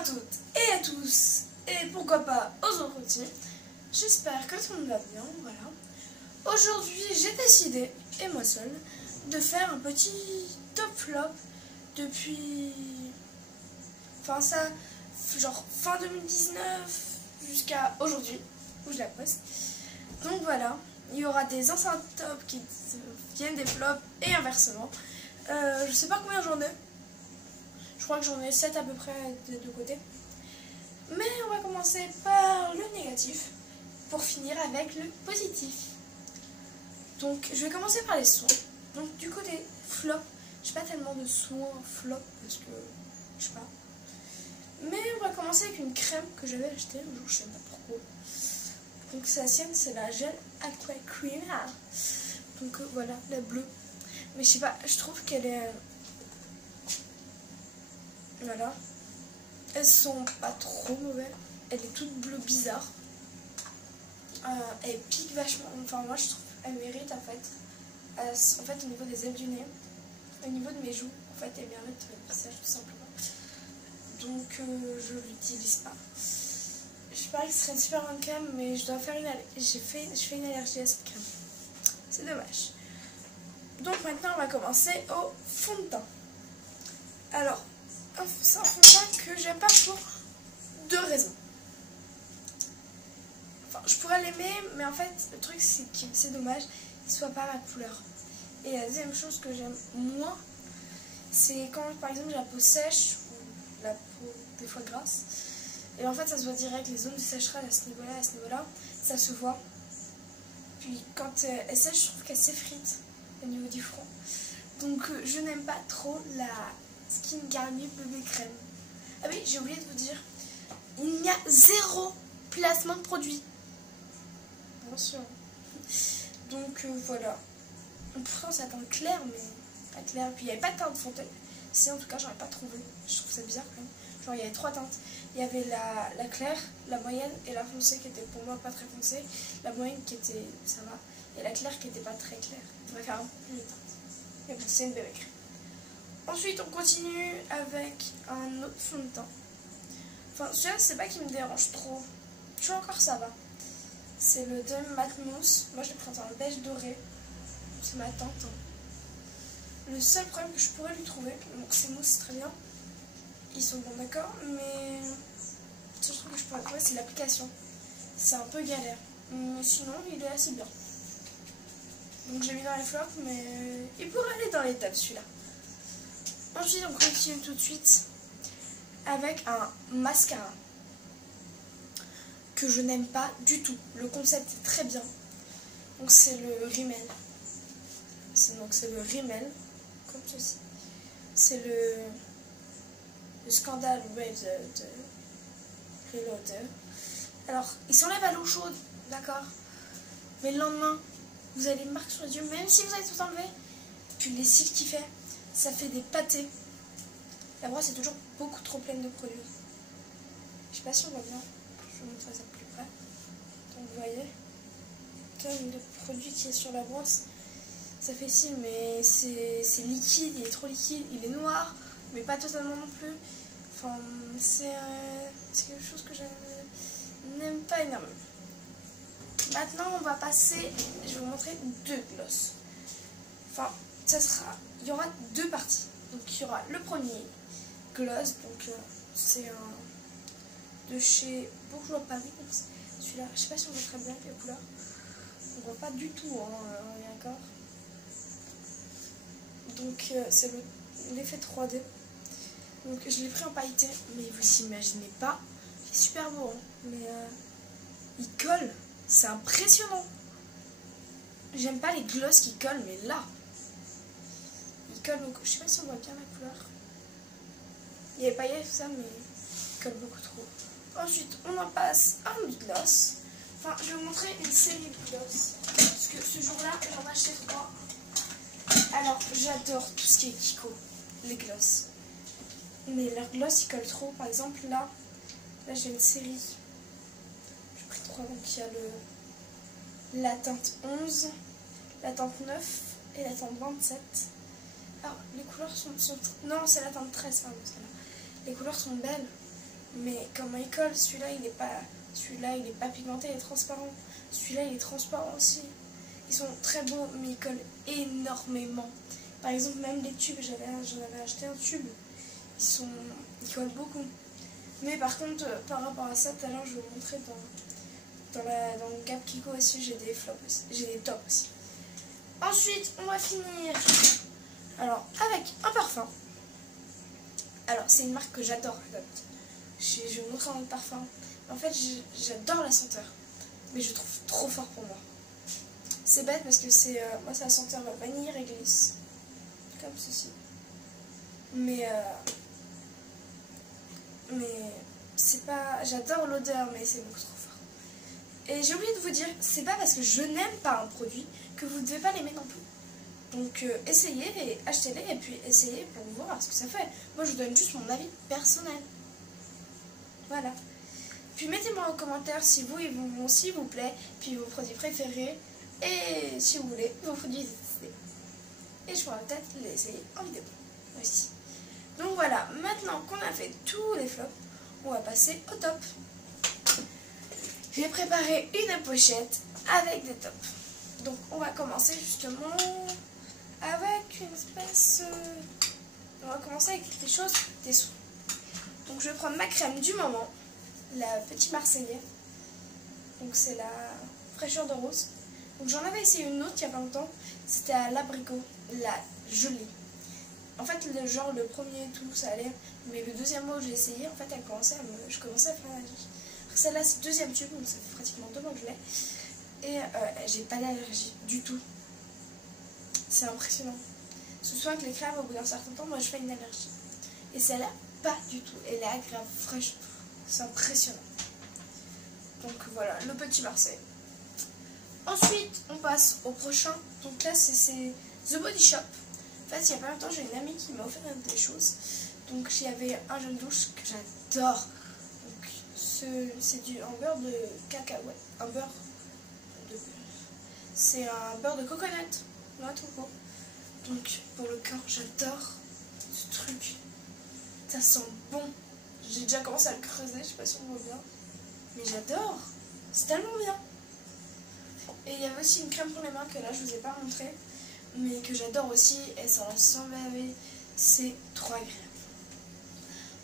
à toutes et à tous, et pourquoi pas aux autres. J'espère que tout le monde va bien, voilà. Aujourd'hui, j'ai décidé, et moi seule, de faire un petit top flop depuis... Enfin ça, genre fin 2019 jusqu'à aujourd'hui, où je la poste. Donc voilà, il y aura des anciens tops qui viennent des flops et inversement. Je sais pas combien j'en ai. Je crois que j'en ai 7 à peu près des deux côtés. Mais on va commencer par le négatif pour finir avec le positif. Donc je vais commencer par les soins. Donc du côté flop, j'ai pas tellement de soins flop parce que je sais pas. Mais on va commencer avec une crème que j'avais achetée un jour, je sais pas pourquoi. Donc c'est la sienne, c'est la Gel Aqua Cream. Donc voilà, la bleue. Mais je sais pas, je trouve qu'elle est... Voilà. Elles sont pas trop mauvaises. Elle est toute bleue bizarre. Elle pique vachement. Enfin moi je trouve elle mérite en fait au niveau des ailes du nez, au niveau de mes joues, en fait elle mérite le visage tout simplement. Donc je l'utilise pas. Je parie que ce serait une super bonne crème, mais je dois faire je fais une allergie à cette crème. C'est dommage. Donc maintenant on va commencer au fond de teint. Alors c'est un fond de teint que j'aime pas pour deux raisons. Enfin, je pourrais l'aimer, mais en fait, le truc, c'est que c'est dommage qu'il soit pas la couleur. Et la deuxième chose que j'aime moins, c'est quand, par exemple, j'ai la peau sèche ou la peau des fois grasse. Et en fait, ça se voit direct, les zones de sécheresse à ce niveau-là, ça se voit. Puis quand elle sèche, je trouve qu'elle s'effrite au niveau du front. Donc, je n'aime pas trop la Skin Garnier Bébé Crème. Ah oui, j'ai oublié de vous dire, il n'y a zéro placement de produit. Bien sûr. Donc voilà. Pourtant ça teint clair, mais pas clair. Puis il n'y avait pas de teinte de fontaine. Si en tout cas j'en ai pas trouvé. Je trouve ça bizarre quand même. Genre il y avait trois teintes. Il y avait la claire, la moyenne et la foncée qui était pour moi pas très foncée. La moyenne qui était ça va. Et la claire qui était pas très claire. On va faire un peu plus de teinte. Et bon, c'est une bébé crème. Ensuite on continue avec un autre fond de teint. Enfin celui-là c'est pas qui me dérange trop. Je suis encore ça va. C'est le Dum Matte Mousse. Moi je l'ai pris en beige doré. C'est ma tante. Le seul problème que je pourrais lui trouver, donc ces mousses c'est très bien. Ils sont bons d'accord, mais le seul truc que je pourrais trouver c'est l'application. C'est un peu galère. Mais sinon il est assez bien. Donc j'ai mis dans les flops, mais il pourrait aller dans les tops celui-là. Ensuite on continue tout de suite avec un mascara que je n'aime pas du tout. Le concept est très bien. Donc c'est le Rimmel. C'est le Rimmel, comme ceci. C'est le scandale Wave de Reloader. Alors, il s'enlève à l'eau chaude, d'accord. Mais le lendemain, vous avez des marques sur les yeux, même si vous avez tout enlevé. Puis les cils qu'il fait, ça fait des pâtés. La brosse est toujours beaucoup trop pleine de produits. Je sais pas si on voit bien. Je vous montre ça plus près. Donc vous voyez, tonne de produit qui est sur la brosse. Ça fait cils, mais c'est liquide, il est trop liquide, il est noir, mais pas totalement non plus. Enfin, c'est quelque chose que je n'aime pas énormément. Maintenant, on va passer, je vais vous montrer deux glosses. Enfin, il y aura deux parties. Donc il y aura le premier gloss, donc c'est un de chez Bourgeois Paris. Celui-là, je sais pas si on voit très bien les couleurs. On voit pas du tout, hein, on est d'accord. Donc c'est l'effet 3D. Donc je l'ai pris en pailleté, mais vous imaginez pas, il est super beau, hein, mais il colle, c'est impressionnant. J'aime pas les gloss qui collent, mais là, il colle beaucoup. Je sais pas si on voit bien la couleur. Il y a paillettes tout ça, mais il colle beaucoup trop. Ensuite, on en passe à un autre gloss. Enfin, je vais vous montrer une série de gloss. Parce que ce jour-là, j'en ai acheté 3. Alors, j'adore tout ce qui est Kiko, les gloss. Mais leurs gloss, ils collent trop. Par exemple, là j'ai une série. J'ai pris 3, donc il y a la teinte 11, la teinte 9 et la teinte 27. Alors, les couleurs sont... Non, c'est la teinte 13, pardon, celle-là. Les couleurs sont belles. Mais comment il colle, celui-là il est pas pigmenté, il est transparent. Celui-là il est transparent aussi. Ils sont très beaux, mais ils collent énormément. Par exemple, même les tubes, j'en avais acheté un tube. Ils collent beaucoup. Mais par contre, par rapport à ça, tout à l'heure, je vais vous montrer dans le Gap Kiko aussi, j'ai des flops aussi. J'ai des tops aussi. Ensuite, on va finir alors avec un parfum. Alors, c'est une marque que j'adore, Adopt. Je vais vous montrer un autre parfum. En fait, j'adore la senteur. Mais je trouve trop fort pour moi. C'est bête parce que moi, c'est la senteur vanille réglisse. Comme ceci. Mais c'est pas... J'adore l'odeur, mais c'est beaucoup trop fort. Et j'ai oublié de vous dire, c'est pas parce que je n'aime pas un produit que vous ne devez pas l'aimer non plus. Donc essayez et achetez-les et puis essayez pour voir ce que ça fait. Moi je vous donne juste mon avis personnel. Voilà. Puis mettez-moi en commentaire si vous, ils vous vont s'il vous plaît, puis vos produits préférés. Et si vous voulez, vos produits testés. Et je pourrais peut-être les essayer en vidéo aussi. Donc voilà, maintenant qu'on a fait tous les flops, on va passer au top. J'ai préparé une pochette avec des tops. Donc on va commencer justement avec une espèce... on va commencer avec des choses, des soins. Donc je vais prendre ma crème du moment, la Petit Marseillais. Donc c'est la fraîcheur de rose. Donc j'en avais essayé une autre il y a pas longtemps, c'était à l'abricot, la gelée. En fait le premier et tout ça allait, mais le deuxième mois où j'ai essayé, en fait je commençais à faire l'allergie. Celle-là c'est le deuxième tube, donc ça fait pratiquement 2 mois que je l'ai. Et j'ai pas d'allergie du tout. C'est impressionnant. Ce soit que les crèmes, au bout d'un certain temps, moi je fais une allergie. Et celle-là, pas du tout. Elle est agréable, fraîche. C'est impressionnant. Donc voilà, le Petit Marseille. Ensuite, on passe au prochain. Donc là, c'est The Body Shop. En fait, il y a pas longtemps, j'ai une amie qui m'a offert des choses. Donc il y avait un gel douche que j'adore. Donc c'est un beurre de cacahuète. C'est un beurre de coconut. Noix de coco. Donc pour le corps, j'adore ce truc. Ça sent bon. J'ai déjà commencé à le creuser, je sais pas si on voit bien. Mais j'adore. C'est tellement bien. Et il y avait aussi une crème pour les mains que là je vous ai pas montré. Mais que j'adore aussi. Et ça va sans laver. C'est trop agréable.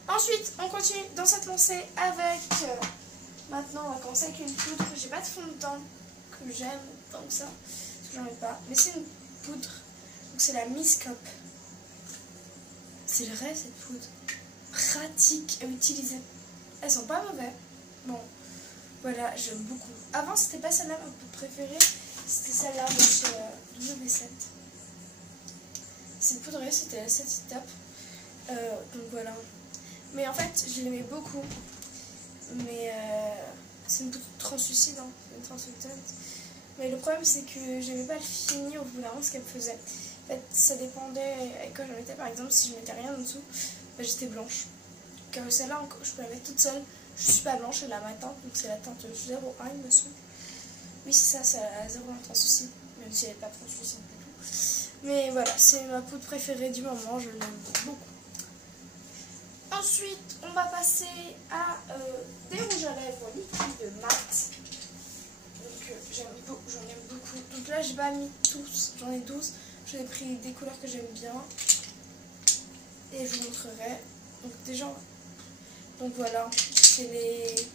Ensuite, on continue dans cette lancée avec... maintenant, on va commencer avec une poudre. J'ai pas de fond de teint que j'aime tant que ça. Parce que j'en ai pas. Mais c'est une poudre. Donc c'est la Miss Cop. C'est le rêve cette poudre. Pratique à utiliser. Elles sont pas mauvaises. Bon, voilà, j'aime beaucoup. Avant, c'était pas celle-là ma poudre préférée. C'était celle-là de chez W7. Cette poudre, c'était la 7 Top. Donc voilà. Mais en fait, je l'aimais beaucoup. Mais c'est une poudre translucide, hein, une translucide. Mais le problème, c'est que j'aimais pas le fini au bout d'un moment ce qu'elle me faisait. En fait, ça dépendait. Et quand je mettais, par exemple, si je mettais rien en dessous, bah, j'étais blanche. Car celle-là, je peux la mettre toute seule. Je suis pas blanche, elle a ma teinte, donc c'est la teinte 01, il me semble. Oui, c'est ça, c'est la 01 translucide, même si elle n'est pas translucide du tout. Mais voilà, c'est ma poudre préférée du moment, je l'aime beaucoup. Ensuite, on va passer à des rouges à lèvres liquides mat. Donc j'en aime beaucoup. Donc là, j'ai pas mis tous, j'en ai 12. J'ai pris des couleurs que j'aime bien. Et je vous montrerai. Donc déjà, donc voilà, c'est les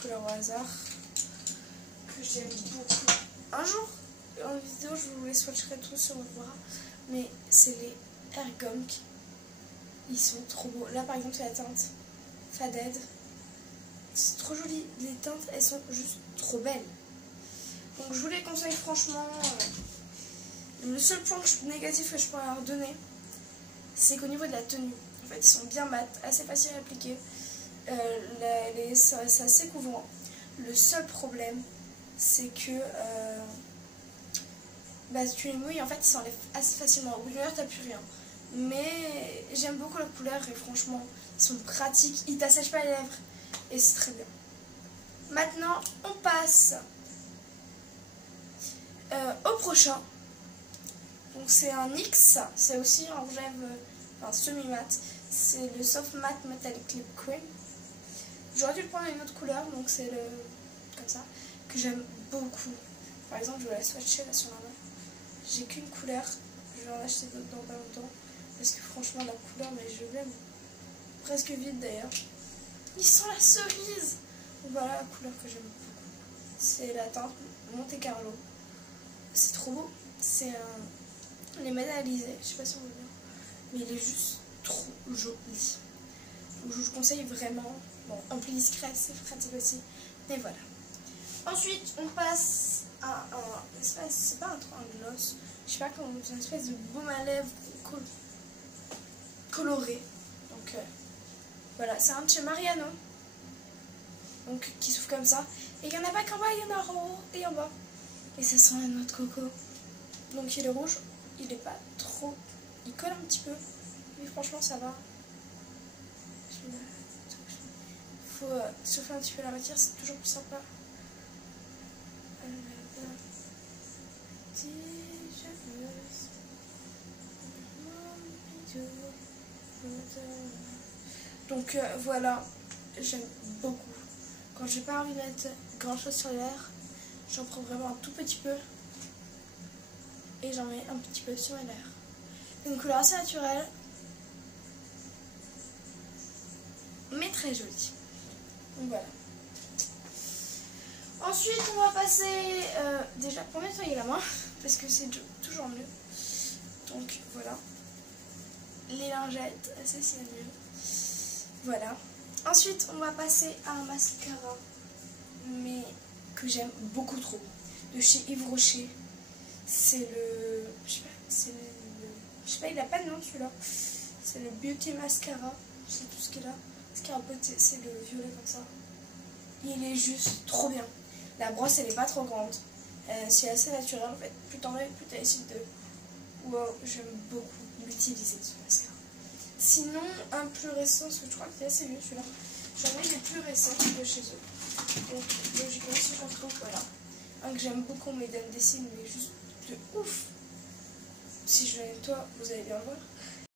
couleurs au hasard que j'aime beaucoup. Un jour, en vidéo, je vous les swatcherai tous sur votre bras. Mais c'est les Ergom. Ils sont trop beaux. Là, par exemple, c'est la teinte Faded. C'est trop joli. Les teintes, elles sont juste trop belles. Donc, je vous les conseille franchement. Le seul point négatif que je pourrais leur donner, c'est qu'au niveau de la tenue, en fait, ils sont bien mat, assez faciles à appliquer. C'est assez couvrant. Le seul problème, c'est que tu les mouilles, en fait, ils s'enlèvent assez facilement. Au bout d'une heure, t'as plus rien. Mais j'aime beaucoup la couleur et franchement, ils sont pratiques, ils t'assèchent pas les lèvres et c'est très bien. Maintenant, on passe au prochain. Donc c'est un NYX, c'est aussi un rouge à lèvres semi-mat. C'est le Soft Matte Metallic Lip Cream. J'aurais dû le prendre à une autre couleur, donc c'est le comme ça, que j'aime beaucoup. Par exemple, je vais la swatcher là sur la main. J'ai qu'une couleur, je vais en acheter d'autres dans pas longtemps. Parce que franchement, la couleur, mais je l'aime. Presque vide d'ailleurs. Il sent la cerise. Donc voilà la couleur que j'aime beaucoup. C'est la teinte Monte Carlo. C'est trop beau. C'est un les métallisé, je sais pas si on veut bien. Mais il est juste trop joli. Donc je vous conseille vraiment. Bon, ampli discret, c'est pratique aussi. Mais voilà. Ensuite, on passe à un espèce, c'est pas un gloss, je sais pas comment, c'est une espèce de baume à lèvres coloré. Donc voilà, c'est un de chez Mariano. Donc qui s'ouvre comme ça. Et il y en a pas qu'en bas, il y en a en haut et en bas. Et ça sent la noix de coco. Donc il est rouge, il est pas trop. Il colle un petit peu. Mais franchement ça va. Faut chauffer un petit peu la matière, c'est toujours plus sympa. Donc voilà, j'aime beaucoup. Quand j'ai pas envie de mettre grand chose sur les lèvres, j'en prends vraiment un tout petit peu et j'en mets un petit peu sur mes lèvres. Une couleur assez naturelle, mais très jolie. Donc voilà. Ensuite, on va passer déjà pour nettoyer la main, parce que c'est toujours mieux. Donc voilà. Les lingettes, ça c'est mieux. Voilà. Ensuite, on va passer à un mascara, mais que j'aime beaucoup trop, de chez Yves Rocher. C'est le... Je sais pas, il a pas de nom celui-là. C'est le Beauty Mascara. C'est tout ce qu'il a. C'est le violet comme ça. Il est juste trop bien. La brosse, elle est pas trop grande. C'est assez naturel en fait. Plus t'en mets, plus t'as essayé de... Wow, j'aime beaucoup l'utiliser ce mascara. Sinon, un plus récent, parce que je crois que c'est assez vieux celui-là. J'en ai des plus récents de chez eux. Donc, logiquement, si je retrouve, voilà. Un que j'aime beaucoup, mais il donne des signes, mais juste de ouf. Si je le nettoie, vous allez bien le voir.